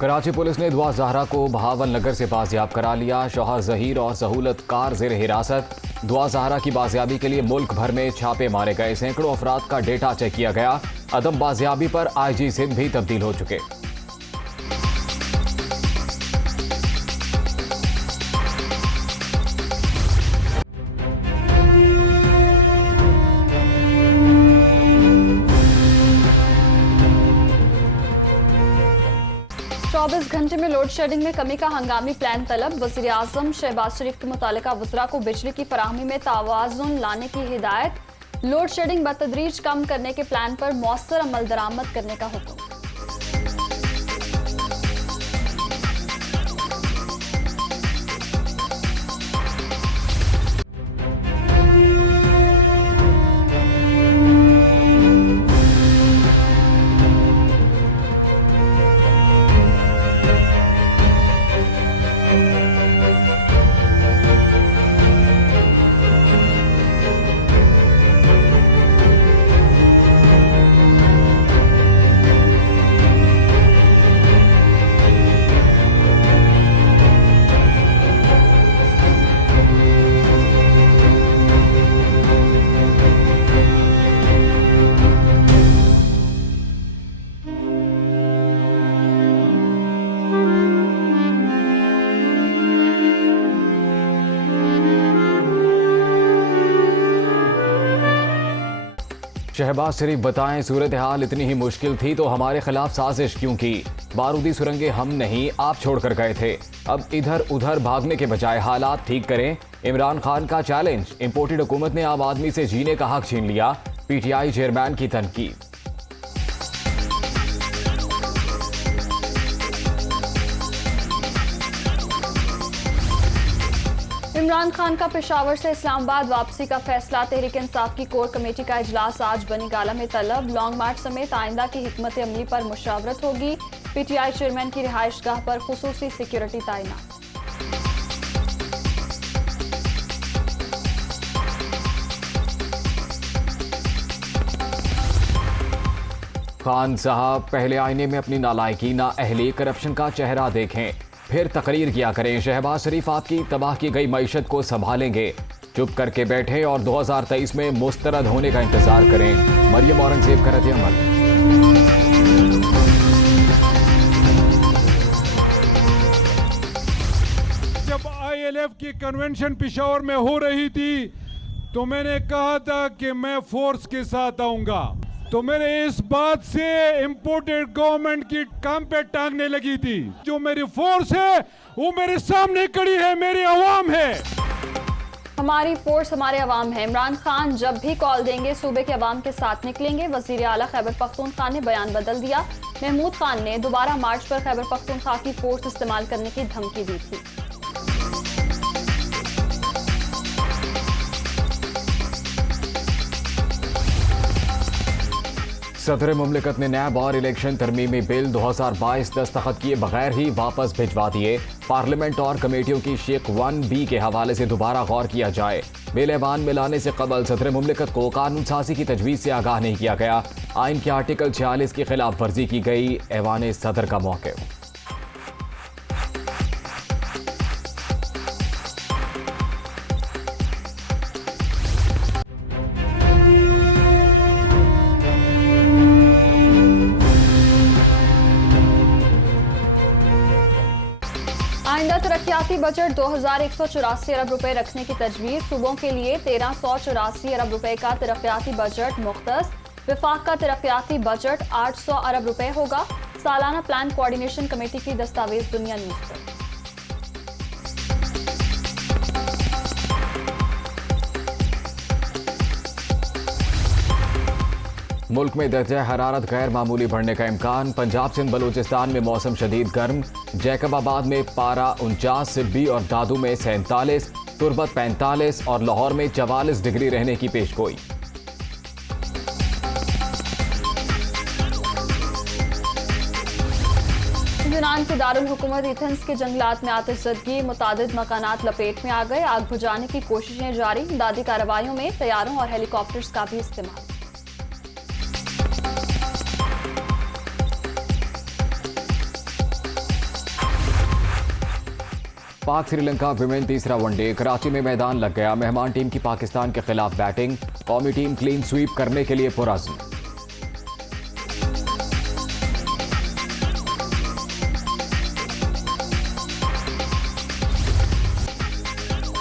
Karachi police ने दुआ जहरा को बहावल नगर से बाजियाब करा लिया। शौहर जहीर और सहूलत कार जेर हिरासत। दुआ जहरा की बाजियाबी के लिए मुल्क भर में छापे मारे गए। सैकड़ों अफराद का डेटा चेक किया गया। अदम बाजियाबी पर IG सिंध भी तब्दील हो चुके। चौबीस घंटे में लोड शेडिंग में कमी का हंगामी प्लान तलब। वज़ीर आज़म शहबाज शरीफ के मुतालिका वज़रा को बिजली की फराहमी में तवाज़ुन लाने की हिदायत। लोड शेडिंग बतदरीज कम करने के प्लान पर मौसर अमल दरामद करने का हुक्म। शहबाज शरीफ बताएं, सूरत हाल इतनी ही मुश्किल थी तो हमारे खिलाफ साजिश क्यों की? बारूदी सुरंगें हम नहीं आप छोड़कर गए थे। अब इधर उधर भागने के बजाय हालात ठीक करें। इमरान खान का चैलेंज। इंपोर्टेड हुकूमत ने आम आदमी से जीने का हक छीन लिया। PTI चेयरमैन की तनकीद। इमरान खान का पेशावर से इस्लामाबाद वापसी का फैसला। तहरीक इंसाफ की कोर कमेटी का इजलास आज बनी गाला में तलब। लॉन्ग मार्च समेत आइंदा की हिकमत अमली पर मुशावरत होगी। PTI चेयरमैन की रिहाइश गाह पर खुसूसी सिक्योरिटी तैनात। खान साहब पहले आईने में अपनी नालायकी नाअहली करप्शन का चेहरा देखें, फिर तकरीर किया करें। शहबाज शरीफ आपकी तबाह की गई मईशत को संभालेंगे। चुप करके बैठे और 2023 में मुस्तरद होने का इंतजार करें। मरियम औरंगजेब का रद्द-ए-अमल। जब ILF की कन्वेंशन पेशावर में हो रही थी तो मैंने कहा था कि मैं फोर्स के साथ आऊंगा, तो मेरे इस बात से इंपोर्टेड गवर्नमेंट की काम पे टांगने लगी थी। जो मेरी फोर्स है वो मेरे सामने खड़ी है, मेरी अवाम है। हमारी फोर्स हमारे अवाम है। इमरान खान जब भी कॉल देंगे सूबे के अवाम के साथ निकलेंगे। वजीर आला खैबर पख्तूनख्वा ने बयान बदल दिया। महमूद खान ने दोबारा मार्च पर खैबर पख्तूनख्वा की फोर्स इस्तेमाल करने की धमकी दी थी। सदर मुमलिकत ने नैब और इलेक्शन तरमीमी बिल 2022 दस्तखत किए बगैर ही वापस भिजवा दिए। पार्लियामेंट और कमेटियों की शेख 1B के हवाले से दोबारा गौर किया जाए। बिल ऐवान में लाने से कबल सदर मुमलिकत को कानून साजी की तजवीज़ से आगाह नहीं किया गया। आइन के आर्टिकल 46 की खिलाफ वर्जी की गई। ऐवान सदर का मौक़िफ़। आइंदा तरक्याती बजट 2184 अरब रुपए रखने की तजवीज़। सूबों के लिए 1384 अरब रुपए का तरक्याती बजट मुख्तस। विफाक का तरक्याती बजट 800 अरब रुपए होगा। सालाना प्लान कोऑर्डिनेशन कमेटी की दस्तावेज दुनिया न्यूज़ पर। मुल्क में दर्जा हरारत गैर मामूली बढ़ने का इम्कान। पंजाब सिंध बलूचिस्तान में मौसम शदीद गर्म। जैकबाबाद में पारा 49, सिब्बी और दादू में 47, तुरबत 45 और लाहौर में 44 डिग्री रहने की पेशगोई। यूनान के दारुल हुकूमत एथेंस के जंगलात में आतिशज़दगी। मुतादिद मकानात लपेट में आ गए। आग बुझाने की कोशिशें जारी। इमदादी कार्रवाइयों में तैयारों और हेलीकॉप्टर्स का भी इस्तेमाल। पाक श्रीलंका विमेन तीसरा वनडे कराची में मैदान लग गया। मेहमान टीम की पाकिस्तान के खिलाफ बैटिंग। कौमी टीम क्लीन स्वीप करने के लिए पुरअज़्म।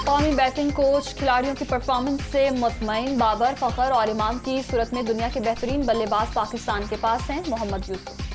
कौमी बैटिंग कोच खिलाड़ियों की परफॉर्मेंस से मुतमईन। बाबर, फखर और इमाम की सूरत में दुनिया के बेहतरीन बल्लेबाज पाकिस्तान के पास हैं। मोहम्मद यूसुफ।